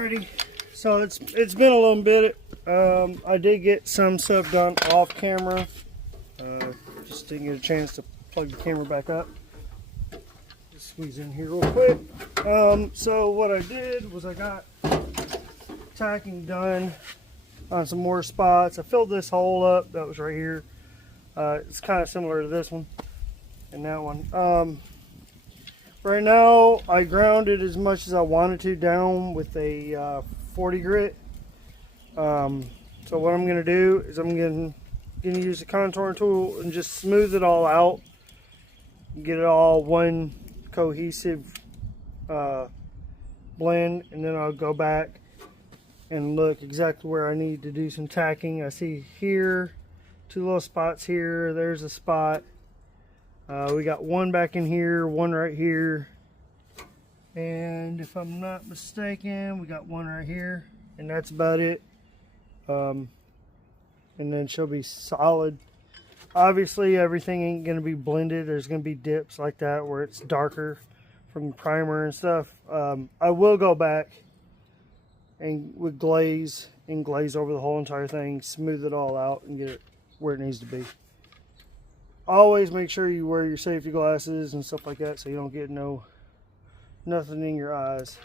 Alrighty, so it's been a little bit. I did get some stuff done off camera. Just didn't get a chance to plug the camera back up. Just squeeze in here real quick. So what I did was I got tacking done on some more spots. I filled this hole up that was right here. It's kind of similar to this one and that one. Right now I grounded as much as I wanted to down with a 40 grit. So what I'm going to do is I'm going to use the contouring tool and just smooth it all out, get it all one cohesive blend, and then I'll go back and look exactly where I need to do some tacking. I see here 2 little spots here. There's a spot. We got one back in here, one right here, and if I'm not mistaken, we got one right here, and that's about it. And then she'll be solid. Obviously, everything ain't going to be blended. There's going to be dips like that where it's darker from the primer and stuff. I will go back and with glaze and glaze over the whole entire thing, smooth it all out, and get it where it needs to be. Always make sure you wear your safety glasses and stuff like that so you don't get nothing in your eyes.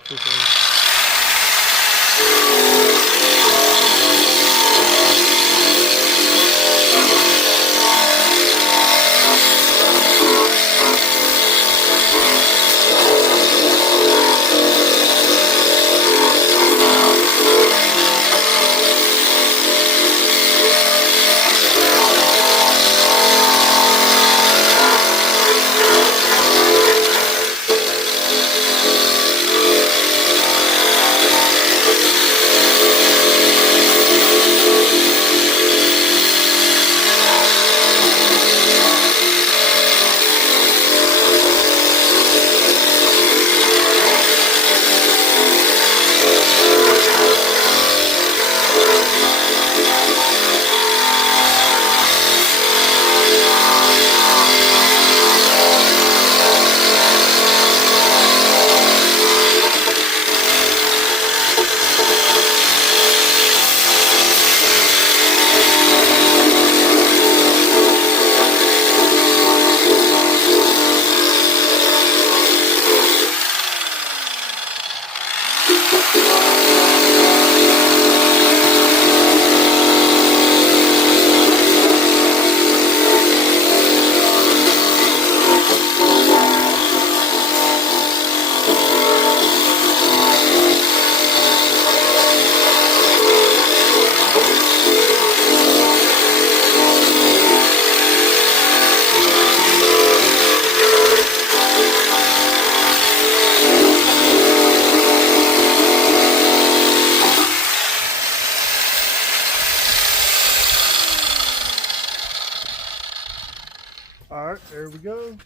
Alright, there we go.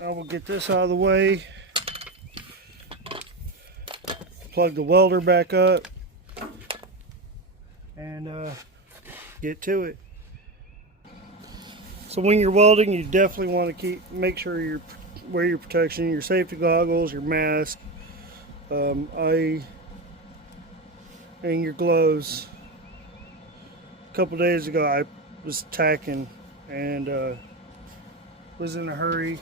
I will get this out of the way. Plug the welder back up and get to it. So when you're welding, you definitely want to make sure you wear your protection, your safety goggles, your mask, and your gloves. A couple days ago I was tacking and was in a hurry.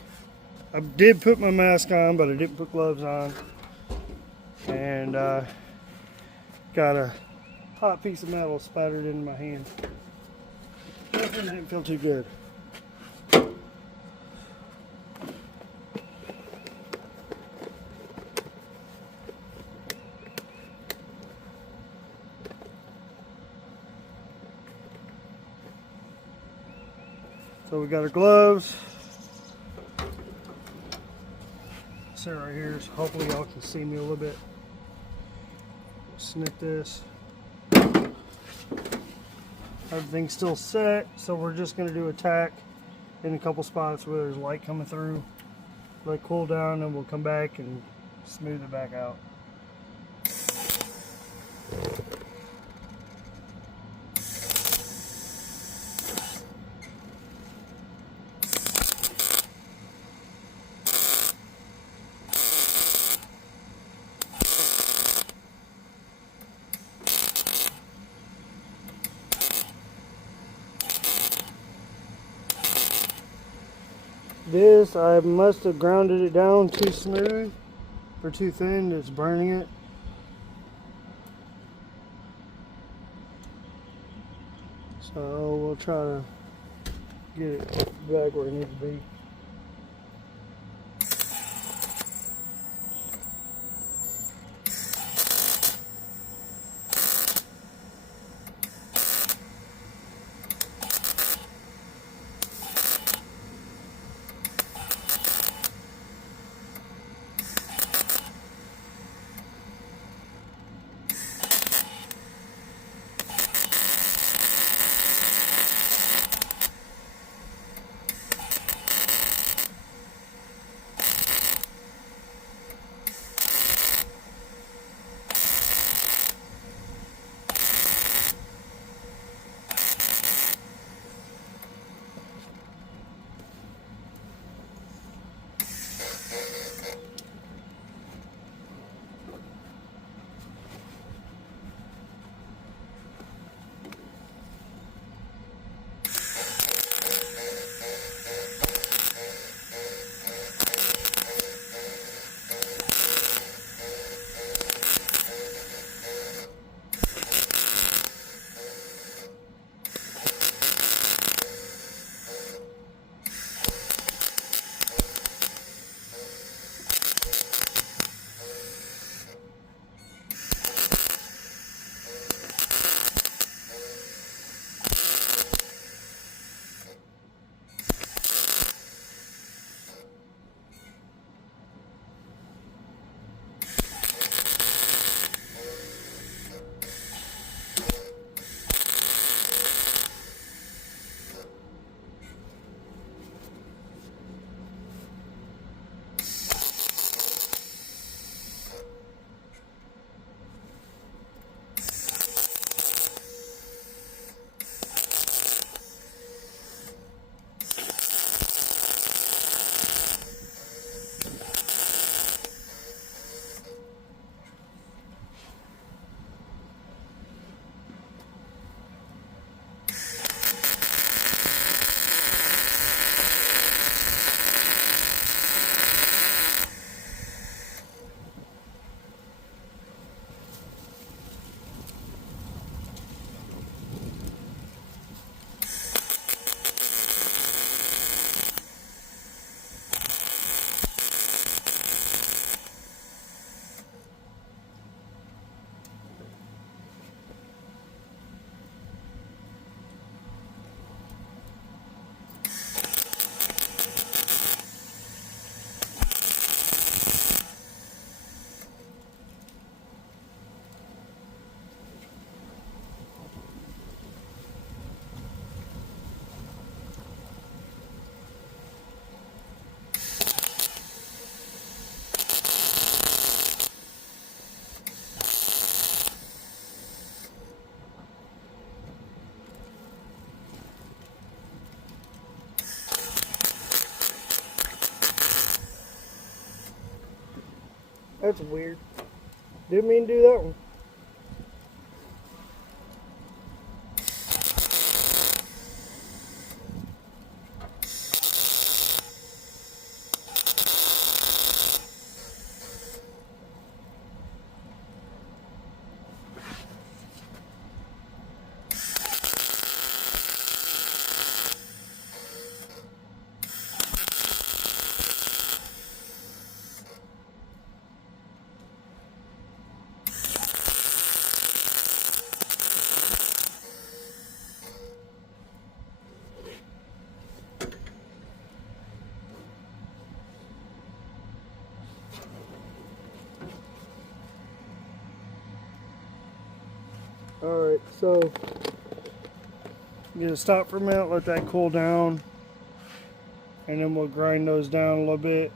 I did put my mask on, but I didn't put gloves on, and got a hot piece of metal spattered into my hand. Definitely didn't feel too good. So we got our gloves. Sit right here, so hopefully y'all can see me a little bit. Snip this. Everything's still set, so we're just going to do a tack in a couple spots where there's light coming through. Let it cool down, and we'll come back and smooth it back out. This, I must have grounded it down too smooth or too thin. It's burning it. So we'll try to get it back where it needs to be. That's weird. Didn't mean to do that one. Alright, so I'm going to stop for a minute, let that cool down, and then we'll grind those down a little bit.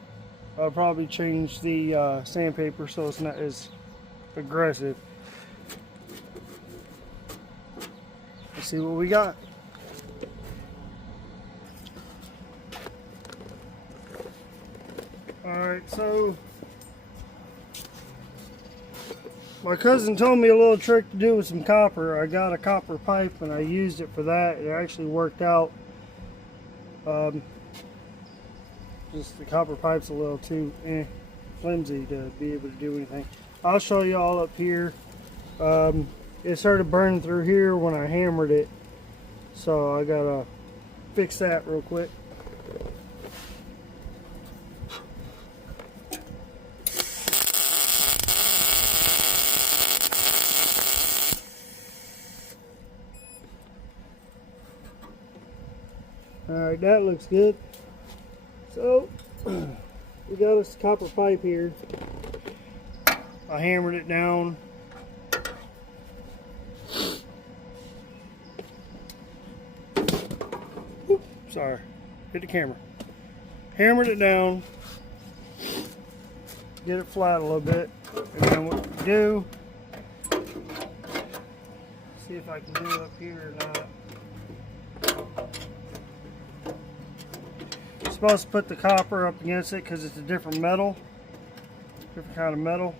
I'll probably change the sandpaper so it's not as aggressive. Let's see what we got. Alright, so my cousin told me a little trick to do with some copper. I got a copper pipe and I used it for that. It actually worked out. Just the copper pipe's a little too flimsy to be able to do anything. I'll show you all up here. It started burning through here when I hammered it, so I gotta fix that real quick. Alright, that looks good. So, we got us a copper pipe here. I hammered it down. Oops, sorry, hit the camera. Hammered it down. Get it flat a little bit. And then what we do, see if I can do it up here or not. Supposed to put the copper up against it because it's a different metal, different kind of metal.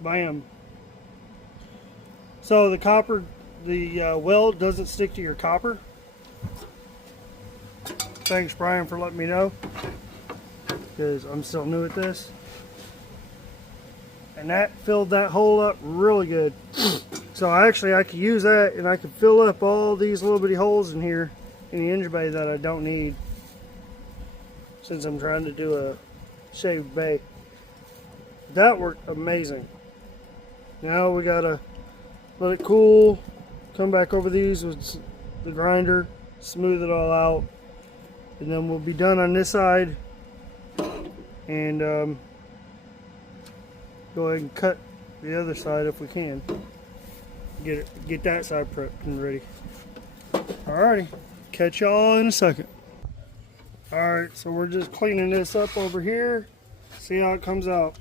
Bam. So the copper, the weld doesn't stick to your copper. Thanks, Brian, for letting me know, because I'm still new at this. And that filled that hole up really good. So actually I could use that, and I could fill up all these little bitty holes in here in the engine bay that I don't need, since I'm trying to do a shaved bay. That worked amazing. Now we gotta let it cool, come back over these with the grinder, smooth it all out, and then we'll be done on this side, and go ahead and cut the other side if we can. Get that side prepped and ready. Alrighty, catch y'all in a second. Alright, so we're just cleaning this up over here, see how it comes out.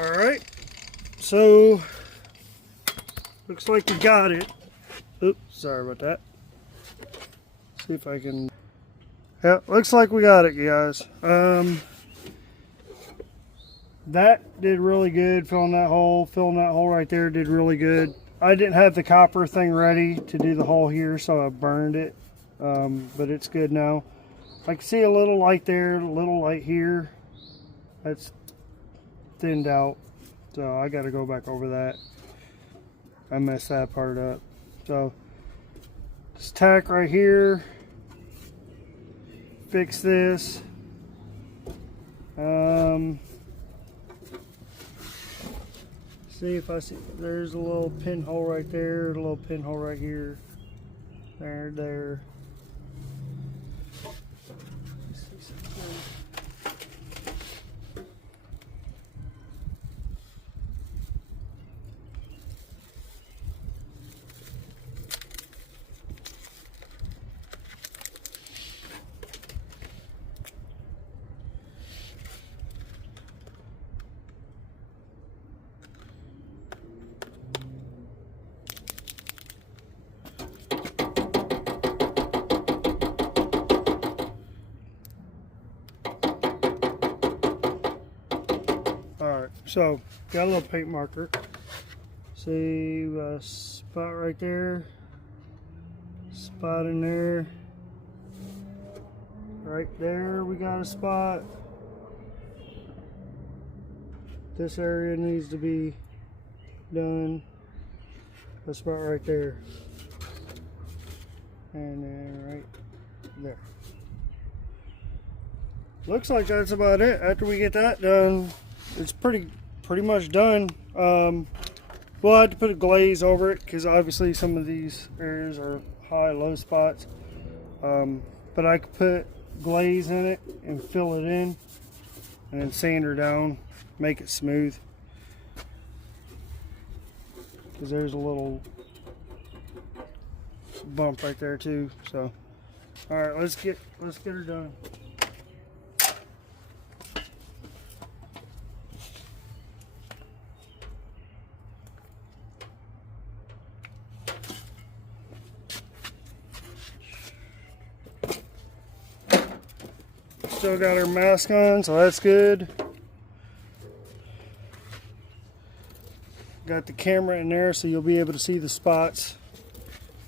All right, so looks like we got it. Oops, sorry about that. See if I can. Yeah, looks like we got it, guys. That did really good. Filling that hole right there did really good. I didn't have the copper thing ready to do the hole here, so I burned it. But it's good now. I can see a little light there, a little light here. That's thinned out, so I got to go back over that. I messed that part up. So just tack right here. Fix this. See if I see, there's a little pinhole right there, a little pinhole right here, there. Alright, so got a little paint marker. See a spot right there, spot in there, right there we got a spot. This area needs to be done. A spot right there, and then right there. Looks like that's about it. After we get that done, it's pretty much done. We'll have to put a glaze over it because obviously some of these areas are high, low spots. But I could put glaze in it and fill it in, and then sand her down, make it smooth. Because there's a little bump right there too. So, all right, let's get her done. Still got our mask on, so that's good. Got the camera in there so you'll be able to see the spots.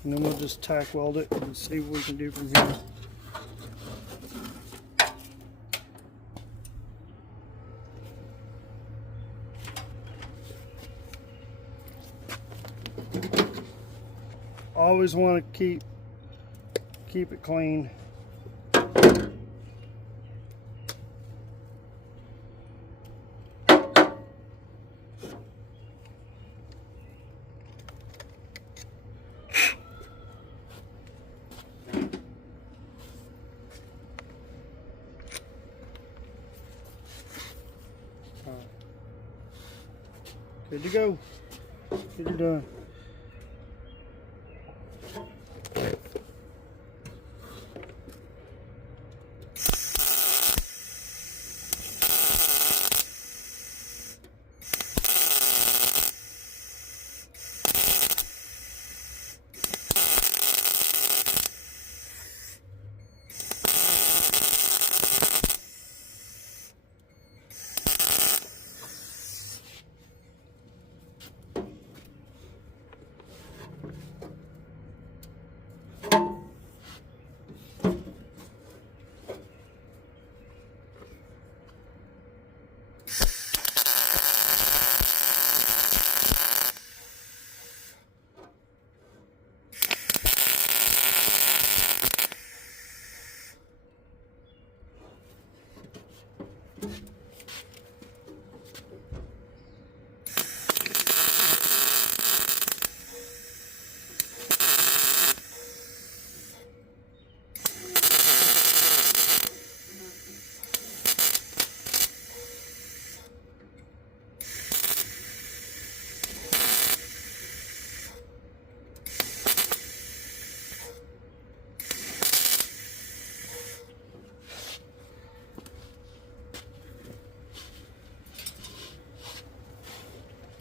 And then we'll just tack weld it and see what we can do from here. Always want to keep it clean. Good to go. Get her done.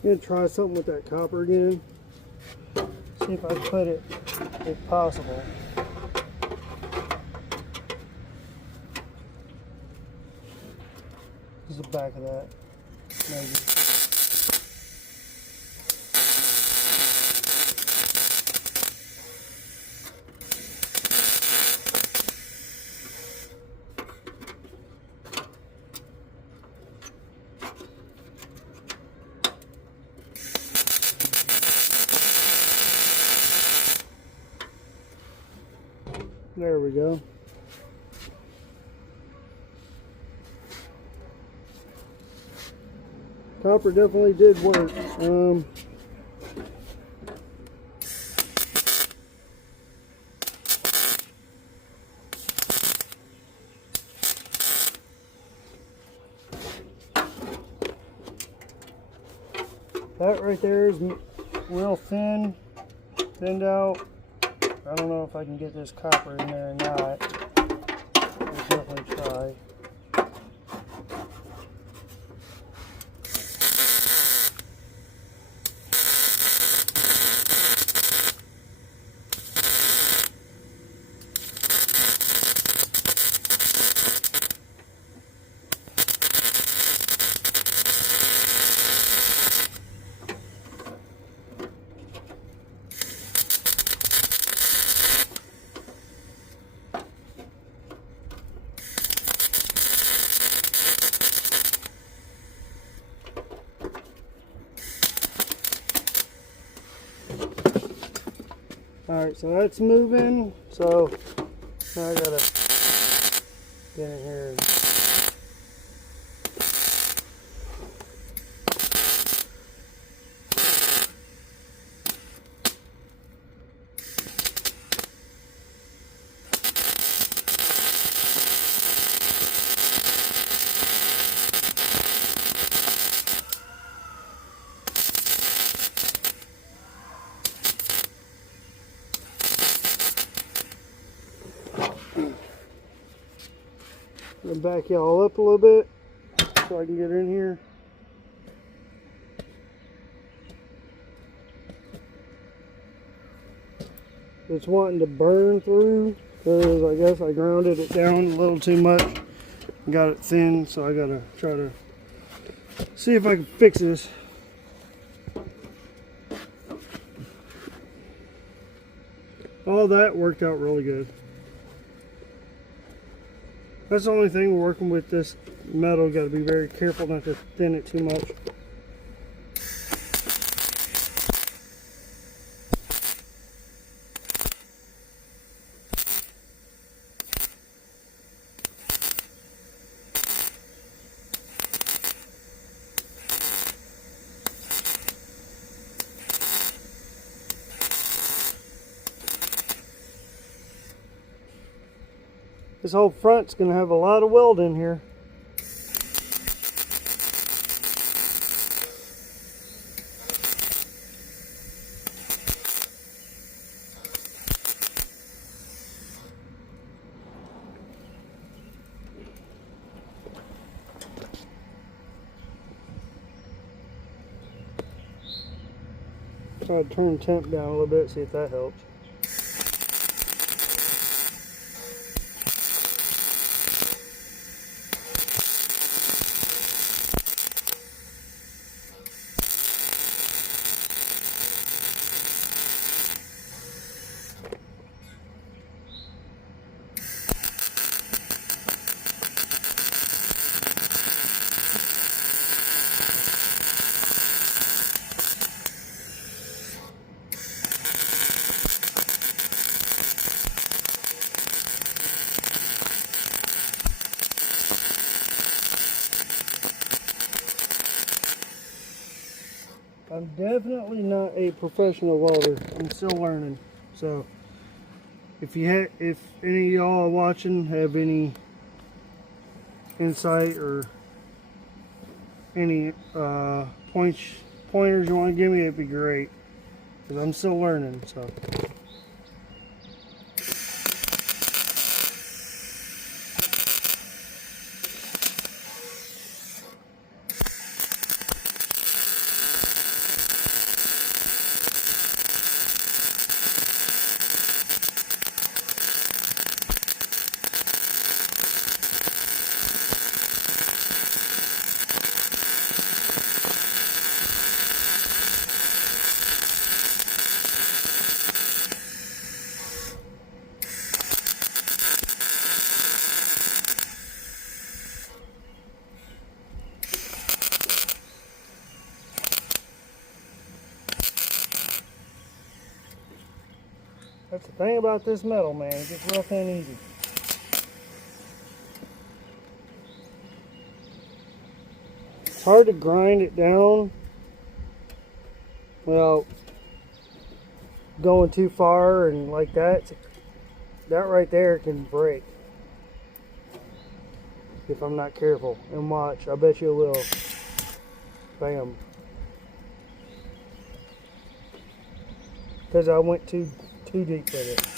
I'm gonna try something with that copper again. See if I can put it, if possible. This is the back of that, maybe. There we go. Copper definitely did work. That right there is real thinned out. I don't know if I can get this copper in there or not. I'll definitely try. Alright, so that's moving. So now I gotta get in here and back y'all up a little bit so I can get in here. It's wanting to burn through because I guess I grounded it down a little too much. Got it thin, so I gotta try to see if I can fix this. All that worked out really good. That's the only thing we're working with this metal. Got to be very careful not to thin it too much. This whole front's going to have a lot of weld in here. Try to turn temp down a little bit, see if that helps. I'm definitely not a professional welder. I'm still learning. So if any of y'all watching have any insight or any pointers you want to give me, it'd be great. Because I'm still learning. So. That's the thing about this metal, man. It gets real thin easy. It's hard to grind it down without going too far and like that. That right there can break if I'm not careful. And watch, I bet you it will. Bam. Because I went too deep with it.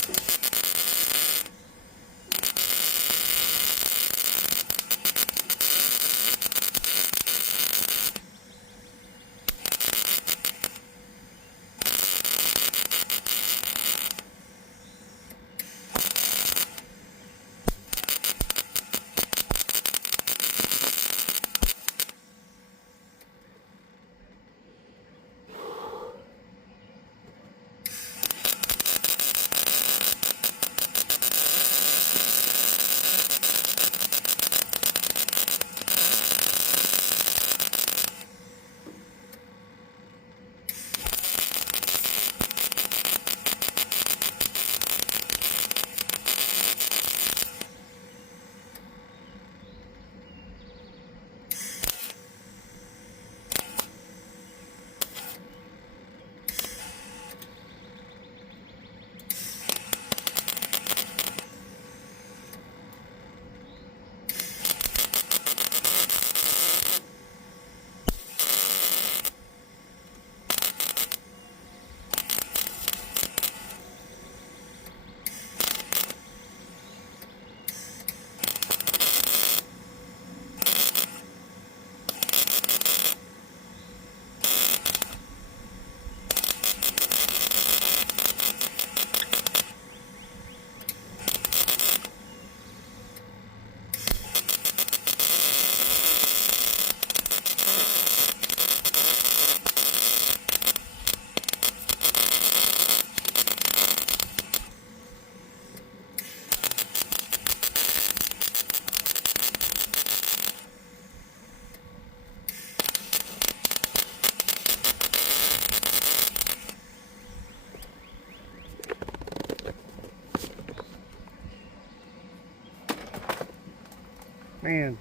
Man,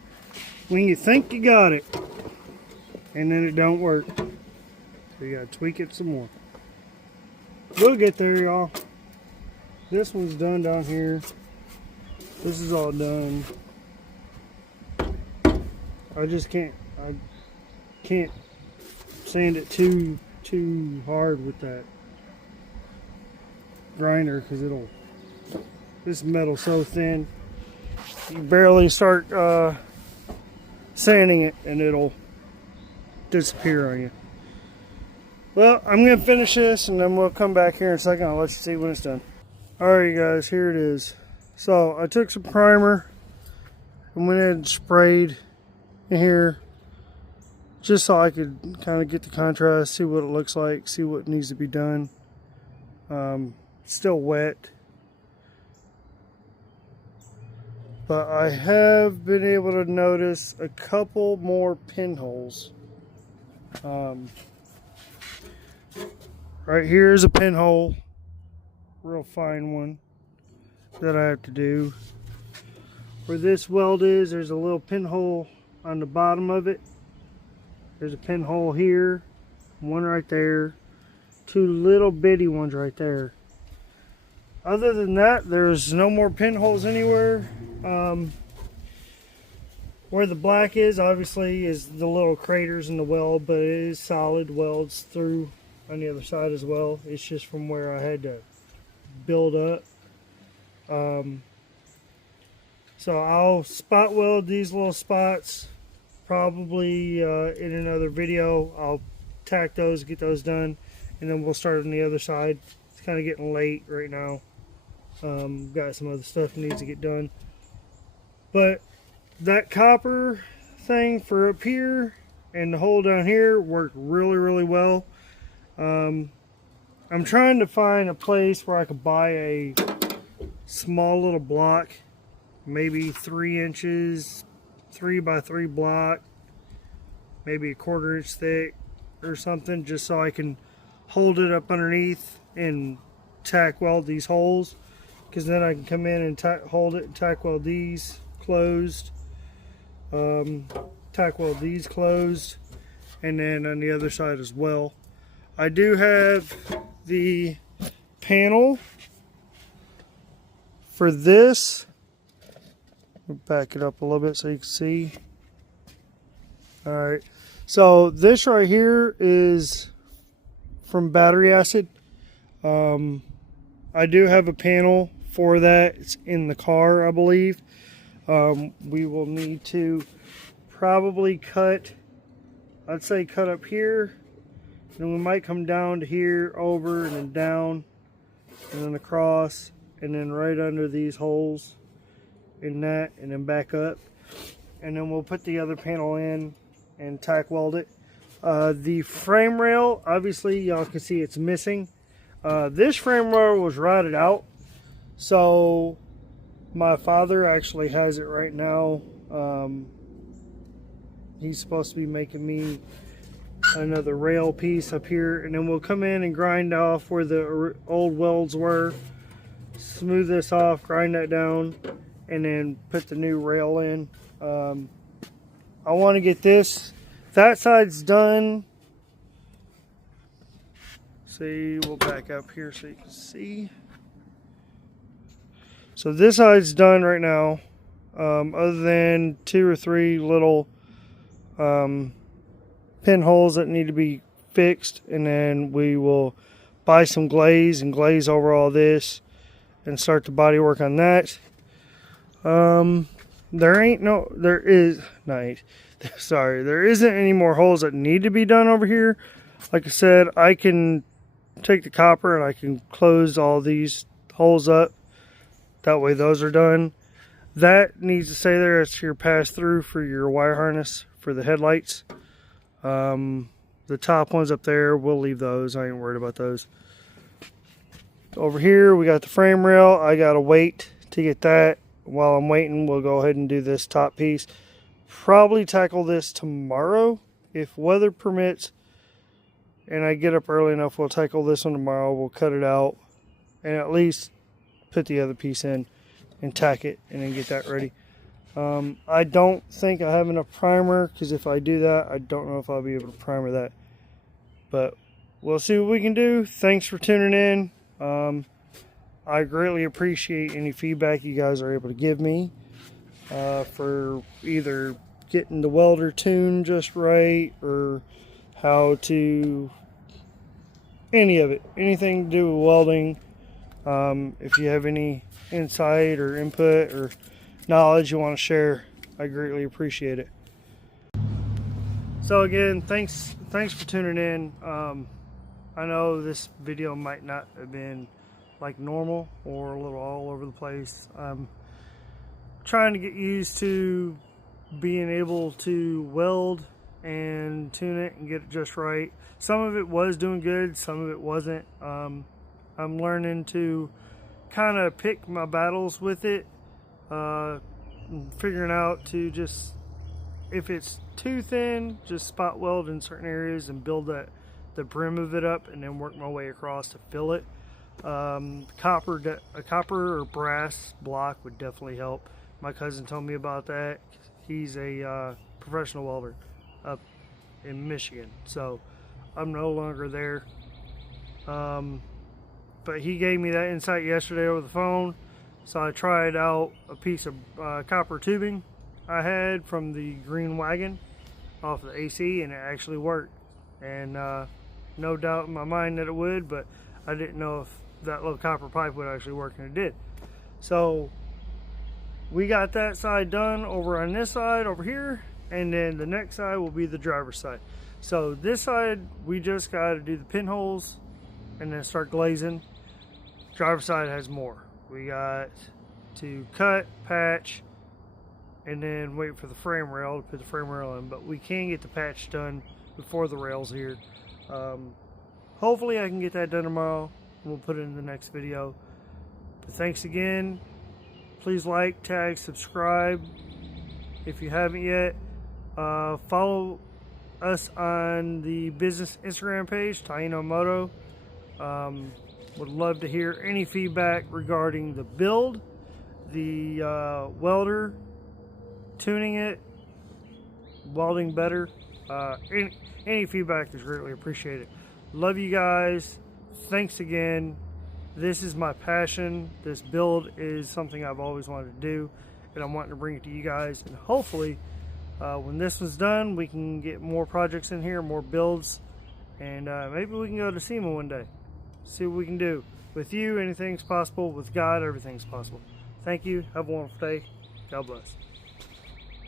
when you think you got it, and then it don't work. So you gotta tweak it some more. We'll get there, y'all. This one's done down here. This is all done. I just can't, I can't sand it too hard with that grinder because this metal's so thin. You barely start sanding it and it'll disappear on you. Well, I'm going to finish this and then we'll come back here in a second. I'll let you see when it's done. Alright guys, here it is. So I took some primer and went ahead and sprayed in here just so I could kind of get the contrast, see what it looks like, see what needs to be done. Still wet. But I have been able to notice a couple more pinholes. Right here is a pinhole, real fine one that I have to do. Where this weld is, there's a little pinhole on the bottom of it. There's a pinhole here, one right there, two little bitty ones right there. Other than that, there's no more pinholes anywhere. Where the black is, obviously, is the little craters in the weld, but it is solid welds through on the other side as well. It's just from where I had to build up. So I'll spot weld these little spots probably in another video. I'll tack those, get those done, and then we'll start on the other side. It's kind of getting late right now. Got some other stuff that needs to get done. But that copper thing for up here and the hole down here worked really, really well. I'm trying to find a place where I could buy a small little block, maybe 3 inches, 3 by 3 block, maybe a 1/4 inch thick or something, just so I can hold it up underneath and tack weld these holes, because then I can come in and hold it and tack weld these closed, tack weld these closed, and then on the other side as well. I do have the panel for this. I'll back it up a little bit so you can see. Alright, so this right here is from battery acid. I do have a panel for that. It's in the car, I believe. We will need to probably cut, I'd say cut up here, and we might come down to here, over, and then down, and then across, and then right under these holes in that, and then back up, and then we'll put the other panel in and tack weld it. The frame rail, obviously y'all can see it's missing. This frame rail was rotted out, so my father actually has it right now. He's supposed to be making me another rail piece up here, and then we'll come in and grind off where the old welds were, smooth this off, grind that down, and then put the new rail in. I want to get that side's done. See, we'll back up here so you can see. So this side's done right now, other than 2 or 3 little pinholes that need to be fixed, and then we will buy some glaze and glaze over all this and start the body work on that. There isn't any more holes that need to be done over here. Like I said, I can take the copper and I can close all these holes up. That way those are done. That needs to stay there. It's your pass through for your wire harness for the headlights. The top ones up there, we'll leave those. I ain't worried about those. Over here we got the frame rail. I gotta wait to get that. While I'm waiting, we'll go ahead and do this top piece. Probably tackle this tomorrow if weather permits and I get up early enough. We'll tackle this one tomorrow. We'll cut it out and at least put the other piece in and tack it and then get that ready. I don't think I have enough primer, because if I do that, I don't know if I'll be able to primer that, but we'll see what we can do. Thanks for tuning in. I greatly appreciate any feedback you guys are able to give me for either getting the welder tuned just right, or how to, any of it, anything to do with welding. If you have any insight or input or knowledge you want to share, I greatly appreciate it. So again, thanks for tuning in. I know this video might not have been like normal or a little all over the place. I'm trying to get used to being able to weld and tune it and get it just right. Some of it was doing good, some of it wasn't. I'm learning to kind of pick my battles with it, figuring out to just, if it's too thin, just spot weld in certain areas and build the brim of it up, and then work my way across to fill it. A copper or brass block would definitely help. My cousin told me about that. He's a professional welder up in Michigan, so I'm no longer there. But he gave me that insight yesterday over the phone, so I tried out a piece of copper tubing I had from the green wagon off the AC, and it actually worked. And no doubt in my mind that it would, but I didn't know if that little copper pipe would actually work, and it did. So we got that side done over on this side over here, and then the next side will be the driver's side. So this side, we just got to do the pinholes and then start glazing. Driver's side has more. We got to cut, patch, and then wait for the frame rail to put the frame rail in, but we can get the patch done before the rail's here. Hopefully I can get that done tomorrow. We'll put it in the next video. But thanks again. Please like, tag, subscribe if you haven't yet. Follow us on the business Instagram page, Taino Moto. Would love to hear any feedback regarding the build, the welder, tuning it, welding better. Any feedback is greatly appreciated. Love you guys. Thanks again. This is my passion. This build is something I've always wanted to do, and I'm wanting to bring it to you guys. And hopefully, when this one's done, we can get more projects in here, more builds, and maybe we can go to SEMA one day. See what we can do. With you, anything's possible. With God, everything's possible. Thank you. Have a wonderful day. God bless.